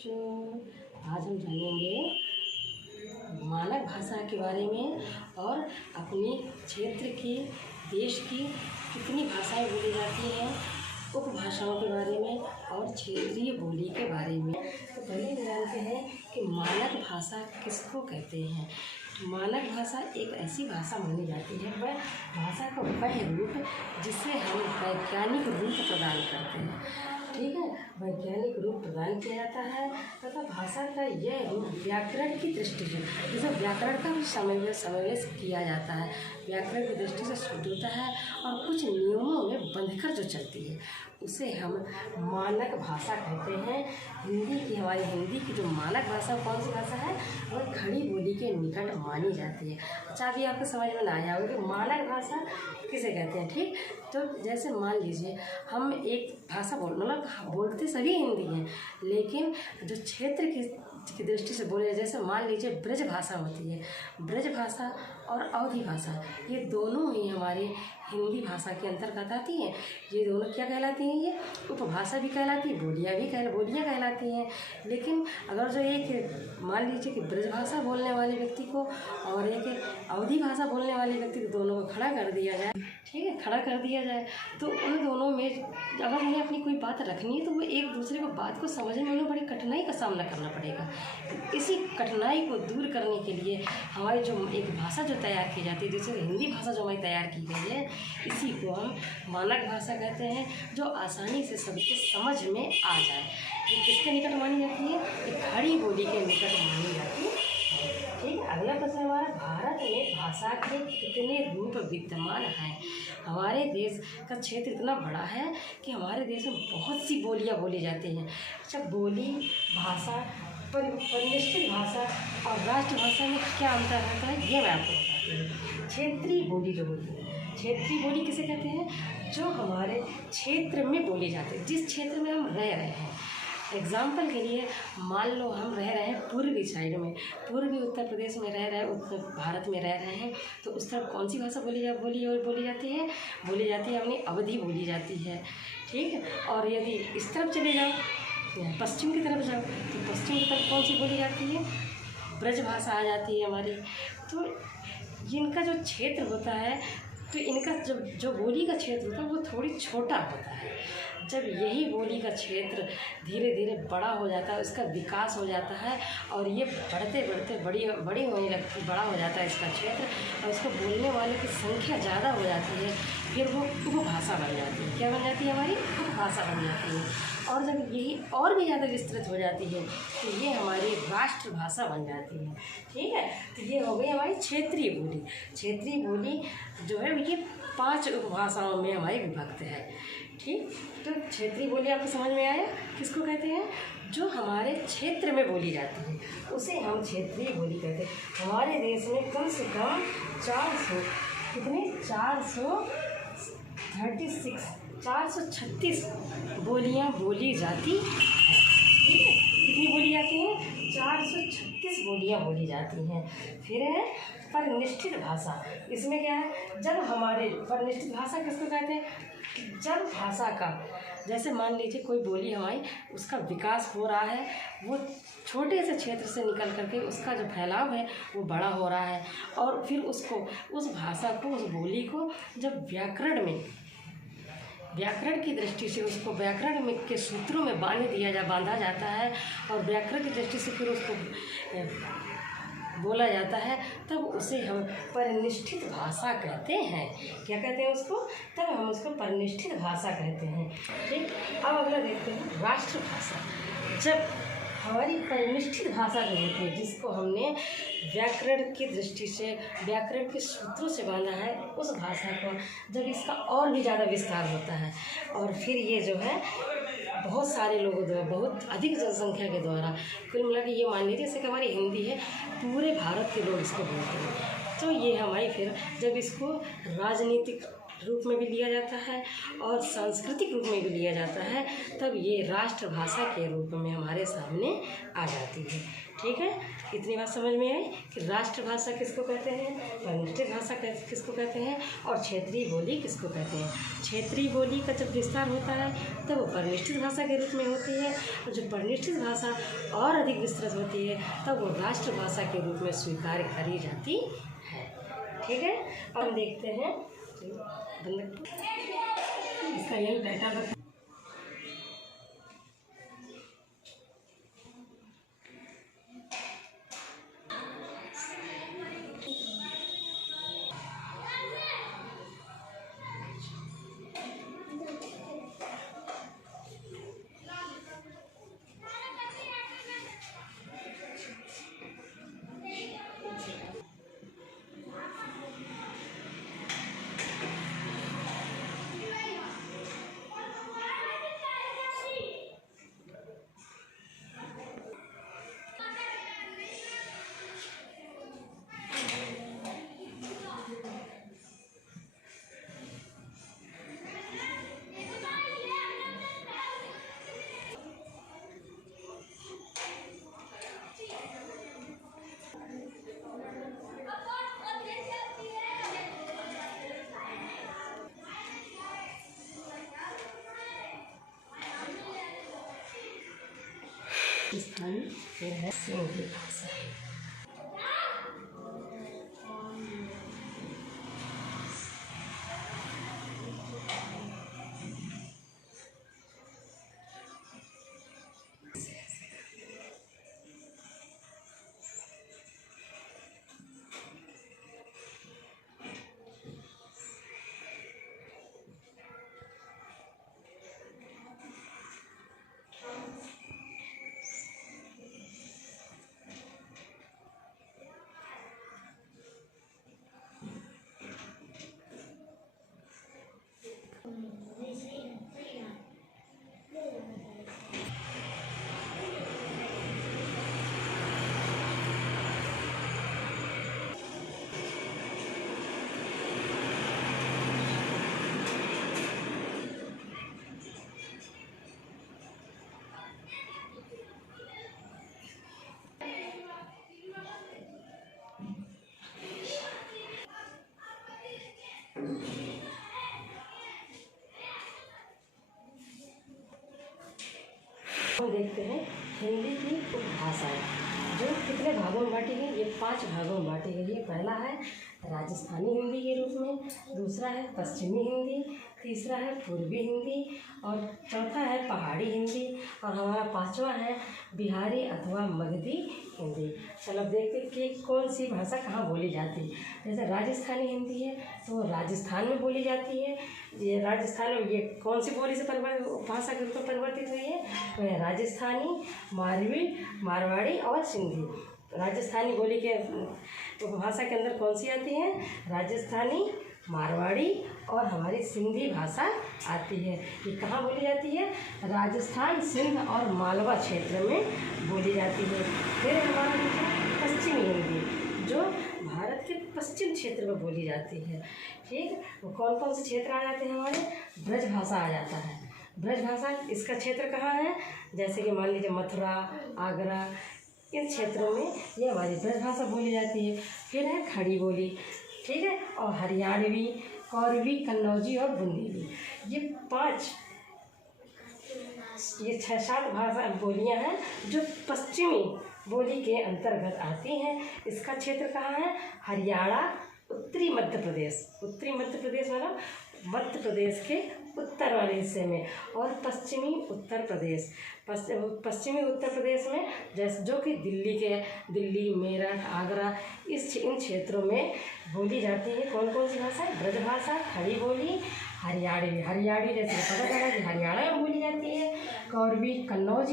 बच्चों, आज हम जानेंगे मानक भाषा के बारे में और अपने क्षेत्र की, देश की कितनी भाषाएं बोली जाती हैं, उपभाषाओं के बारे में और क्षेत्रीय बोली के बारे में। तो पहले जानते हैं कि मानक भाषा किसको कहते हैं। मानक भाषा एक ऐसी भाषा मानी जाती है, वह भाषा का वह रूप जिसे हम वैज्ञानिक रूप प्रदान करते हैं। ठीक है, वैज्ञानिक रूप प्रदान किया जाता है तथा भाषा का यह रूप व्याकरण की दृष्टि से, जैसे व्याकरण का भी समावेश किया जाता है, व्याकरण की दृष्टि से शुद्ध होता है और कुछ नियमों में बंधकर जो चलती है उसे हम मानक भाषा कहते हैं। हमारी हिंदी की जो मानक भाषा कौन सी भाषा है, वह खड़ी बोली के निकट मानी जाती है। अच्छा, अभी आपको समझ में ना आया होगा कि मानक भाषा किसे कहते हैं। ठीक, तो जैसे मान लीजिए हम एक भाषा बोलते सभी हिंदी हैं, लेकिन जो क्षेत्र की दृष्टि से बोले, जैसे मान लीजिए ब्रज भाषा होती है, ब्रज भाषा और अवधी भाषा, ये दोनों ही हमारे हिंदी भाषा के अंतर्गत आती हैं। ये दोनों क्या कहलाती हैं, ये उपभाषा भी कहलाती है, बोलियाँ कहलाती हैं। लेकिन अगर जो एक मान लीजिए कि ब्रज भाषा बोलने वाले व्यक्ति को और एक अवधी भाषा बोलने वाले व्यक्ति को, दोनों को खड़ा कर दिया जाए, ठीक है, खड़ा कर दिया जाए, तो उन दोनों में अगर उन्हें अपनी कोई बात रखनी है तो वो एक दूसरे को बात को समझने में उन्हें बड़ी कठिनाई का सामना करना पड़ेगा। इसी कठिनाई को दूर करने के लिए हमारी जो एक भाषा जो तैयार की जाती है, जैसे हिंदी भाषा जो हमारी तैयार की गई है, इसी को हम मानक भाषा कहते हैं, जो आसानी से सबके समझ में आ जाए। ये किसके निकट मानी जाती है, ये खड़ी बोली के निकट मानी जाती है। ठीक, अगला प्रश्न हमारा, भारत में भाषा के कितने रूप विद्यमान हैं। हमारे देश का क्षेत्र इतना बड़ा है कि हमारे देश में बहुत सी बोलियाँ बोली जाती हैं। अच्छा, बोली, भाषा, परिनिष्ठित भाषा और राष्ट्रभाषा में क्या अंतर रहता है, ये मैं आपको बताती हूँ। क्षेत्रीय बोली जो होती है, क्षेत्रीय बोली किसे कहते हैं, जो हमारे क्षेत्र में बोली जाती है, जिस क्षेत्र में हम रह रहे हैं। एग्जाम्पल के लिए मान लो हम रह रहे हैं पूर्वी साइड में, पूर्वी उत्तर प्रदेश में रह रहे हैं, उत्तर भारत में रह रहे हैं, तो उस तरफ कौन सी भाषा बोली जाती है अपनी अवधी बोली जाती है। ठीक है, और यदि इस तरफ चले जाओ, पश्चिम की तरफ जाओ, तो पश्चिम की तरफ कौन सी बोली जाती है, ब्रज भाषा आ जाती है हमारी। तो इनका जो क्षेत्र होता है, तो इनका जो बोली का क्षेत्र होता है वो थोड़ी छोटा होता है। जब यही बोली का क्षेत्र धीरे धीरे बड़ा हो जाता है, उसका विकास हो जाता है और ये बढ़ते बढ़ते बड़ी होने लगती, बड़ा हो जाता है इसका क्षेत्र और इसको बोलने वाले की संख्या ज़्यादा हो जाती है, फिर वो उपभाषा बन जाती है। क्या बन जाती है, हमारी उपभाषा बन जाती है। और जब यही और भी ज़्यादा विस्तृत हो जाती है तो ये हमारी राष्ट्रभाषा बन जाती है। ठीक है, तो ये हो गई हमारी क्षेत्रीय बोली। क्षेत्रीय बोली जो है ये 5 उपभाषाओं में हमारी विभक्त है। ठीक, तो क्षेत्रीय बोली आपको समझ में आया, किसको कहते हैं, जो हमारे क्षेत्र में बोली जाती है उसे हम क्षेत्रीय बोली कहते हैं। हमारे देश में कम से कम 436 बोलियाँ बोली जाती हैं। ठीक है, कितनी बोली जाती हैं, 436 बोलियाँ बोली जाती हैं। फिर है परिनिष्ठित भाषा। इसमें क्या है, जब हमारे परिनिष्ठित भाषा किसको कहते हैं, जब भाषा का, जैसे मान लीजिए कोई बोली हमारी, उसका विकास हो रहा है, वो छोटे से क्षेत्र से निकल करके उसका जो फैलाव है वो बड़ा हो रहा है, और फिर उसको, उस भाषा को, उस बोली को जब व्याकरण की दृष्टि से उसको व्याकरण में के सूत्रों में बांधा जाता है और व्याकरण की दृष्टि से फिर उसको बोला जाता है, तब उसे हम परिनिष्ठित भाषा कहते हैं। क्या कहते हैं उसको, तब हम उसको परिनिष्ठित भाषा कहते हैं। ठीक, अब अगला देखते हैं राष्ट्रभाषा। जब हमारी परिनिष्ठित भाषा जो होती है, जिसको हमने व्याकरण की दृष्टि से, व्याकरण के सूत्रों से बांधा है, उस भाषा को जब इसका और भी ज़्यादा विस्तार होता है और फिर ये जो है बहुत सारे लोगों द्वारा, बहुत अधिक जनसंख्या के द्वारा, कुल मिला के ये मान लीजिए जैसे कि हमारी हिंदी है, पूरे भारत के लोग इसको बोलते हैं, तो ये हमारी फिर जब इसको राजनीतिक रूप में भी लिया जाता है और सांस्कृतिक रूप में भी लिया जाता है, तब ये राष्ट्रभाषा के रूप में हमारे सामने आ जाती है। ठीक है, इतनी बात समझ में आई कि राष्ट्रभाषा किसको कहते हैं, प्रतिष्ठित भाषा किसको कहते हैं और क्षेत्रीय बोली किसको कहते हैं। क्षेत्रीय बोली का जब विस्तार होता है तब वो प्रतिष्ठित भाषा के रूप में होती है, और जब प्रतिष्ठित भाषा और अधिक विस्तृत होती है तब वो राष्ट्रभाषा के रूप में स्वीकार करी जाती है। ठीक है, अब हम देखते हैं इसका यही डाटा बता। स्थानीय फिर है सिंधी भाषा। हम देखते हैं हिंदी की उपभाषाएं जो कितने भागों में बांटी गई। ये 5 भागों में बांटी गई है। पहला है राजस्थानी हिंदी के रूप में, दूसरा है पश्चिमी हिंदी, तीसरा है पूर्वी हिंदी और चौथा है पहाड़ी हिंदी और हमारा 5वां है बिहारी अथवा मगधी हिंदी। चलो अब देखते हैं कि कौन सी भाषा कहाँ बोली जाती है। जैसे राजस्थानी हिंदी है तो वो राजस्थान में बोली जाती है। ये राजस्थान में ये कौन सी बोली से भाषा के रूप में परिवर्तित हुई है, तो है राजस्थानी, मारवाड़ी और सिंधी। राजस्थानी बोली के भाषा के अंदर कौन सी आती है, राजस्थानी, मारवाड़ी और हमारी सिंधी भाषा आती है। ये कहाँ बोली जाती है, राजस्थान, सिंध और मालवा क्षेत्र में बोली जाती है। फिर हमारा पश्चिमी हिंदी जो भारत के पश्चिम क्षेत्र में बोली जाती है। ठीक, वो कौन कौन से क्षेत्र आ जाते हैं हमारे, ब्रज भाषा आ जाता है। ब्रज भाषा इसका क्षेत्र कहाँ है, जैसे कि मान लीजिए मथुरा, आगरा, इन क्षेत्रों में ये हमारी ब्रज भाषा बोली जाती है। फिर है खड़ी बोली, ठीक है, और हरियाणवी, कौरवी, कन्नौजी और बुंदेली। ये 6-7 भाषा बोलियां हैं जो पश्चिमी बोली के अंतर्गत आती हैं। इसका क्षेत्र कहाँ है, हरियाणा, उत्तरी मध्य प्रदेश। उत्तरी मध्य प्रदेश मतलब मध्य प्रदेश के उत्तर वाले हिस्से में, और पश्चिमी उत्तर प्रदेश। पश्चिमी उत्तर प्रदेश में जैसे जो कि दिल्ली, मेरठ, आगरा, इन क्षेत्रों में बोली जाती है। कौन कौन सी भाषा, ब्रज भाषा, खड़ी बोली, हरियाणवी जैसे पता चला कि हरियाणा में बोली जाती है, कौरवी, कन्नौज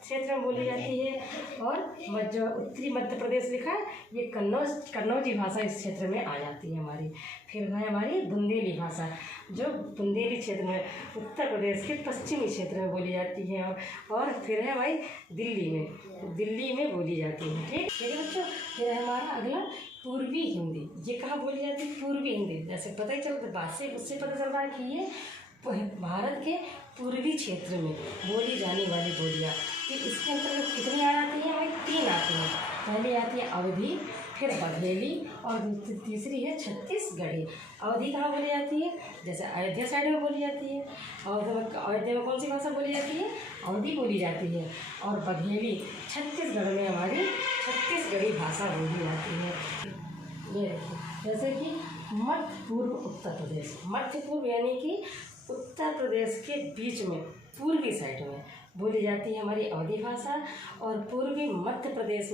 क्षेत्र में बोली जाती है, और जो उत्तरी मध्य प्रदेश लिखा है ये कन्नौजी भाषा इस क्षेत्र में आ जाती है हमारी। फिर है हमारी बुंदेली भाषा जो बुंदेली क्षेत्र में उत्तर प्रदेश के पश्चिमी क्षेत्र में बोली जाती है, और फिर है हमारी दिल्ली में बोली जाती है। ठीक है बच्चों, फिर है हमारा अगला पूर्वी हिंदी। ये कहाँ बोली जाती है? पूर्वी हिंदी। जैसे पता ही चलता, बात से उससे पता चल रहा है कि ये भारत के पूर्वी क्षेत्र में बोली जाने वाली बोलियाँ। फिर इसके अंतर्गत कितनी आ जाती हैं? हमें 3 आती हैं। पहली आती है अवधी, फिर बघेली और तीसरी है छत्तीसगढ़ी। अवधी कहाँ बोली जाती है? जैसे अयोध्या साइड में बोली जाती है। अयोध्या में कौन सी भाषा बोली जाती है? अवधी बोली जाती है। और बघेली छत्तीसगढ़ में हमारी छत्तीसगढ़ी भाषा बोली जाती है। ये देखिए, जैसे कि मध्य पूर्व उत्तर प्रदेश। मध्य पूर्व यानी कि उत्तर प्रदेश के बीच में पूर्वी साइड में बोली जाती है हमारी अवधी भाषा। और पूर्वी मध्य प्रदेश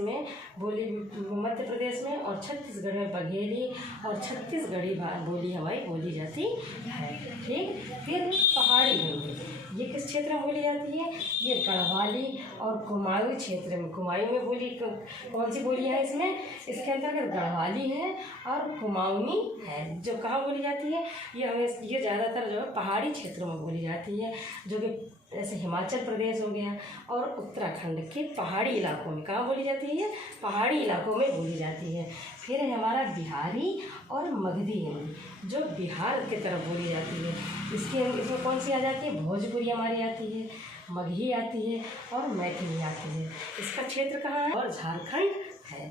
में और छत्तीसगढ़ में बघेली और छत्तीसगढ़ी बोली हमारी बोली जाती है। ठीक। फिर पहाड़ी हिंदी, ये किस क्षेत्र में बोली जाती है? ये गढ़वाली और कुमाऊं क्षेत्र में। कुमाऊं में बोली कौन सी बोली है इसमें? इसके अंतर्गत गढ़वाली है और कुमाऊनी है। जो कहाँ बोली जाती है? ये ज़्यादातर जो है पहाड़ी क्षेत्रों में बोली जाती है, जो कि जैसे हिमाचल प्रदेश हो गया और उत्तराखंड के पहाड़ी इलाकों में। कहाँ बोली जाती है? पहाड़ी इलाकों में बोली जाती है। फिर है हमारा बिहारी और मगधी हिंदी, जो बिहार की तरफ बोली जाती है। इसमें कौन सी आ जाती है? भोजपुरी हमारी आती है, मगही आती है और मैथिली आती है। इसका क्षेत्र कहाँ है? और झारखंड है।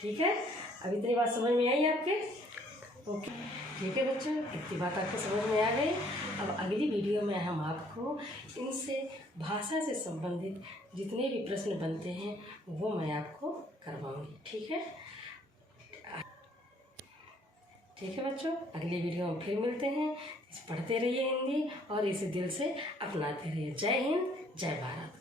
ठीक है, अब इतनी बात समझ में आई आपके? ओके, ठीक है बच्चों, इतनी बात आपको समझ में आ गई। अब अगली वीडियो में हम आपको इनसे भाषा से संबंधित जितने भी प्रश्न बनते हैं वो मैं आपको करवाऊंगी। ठीक है? ठीक है बच्चों, अगली वीडियो में फिर मिलते हैं। पढ़ते रहिए हिंदी और इसे दिल से अपनाते रहिए। जय हिंद, जय भारत।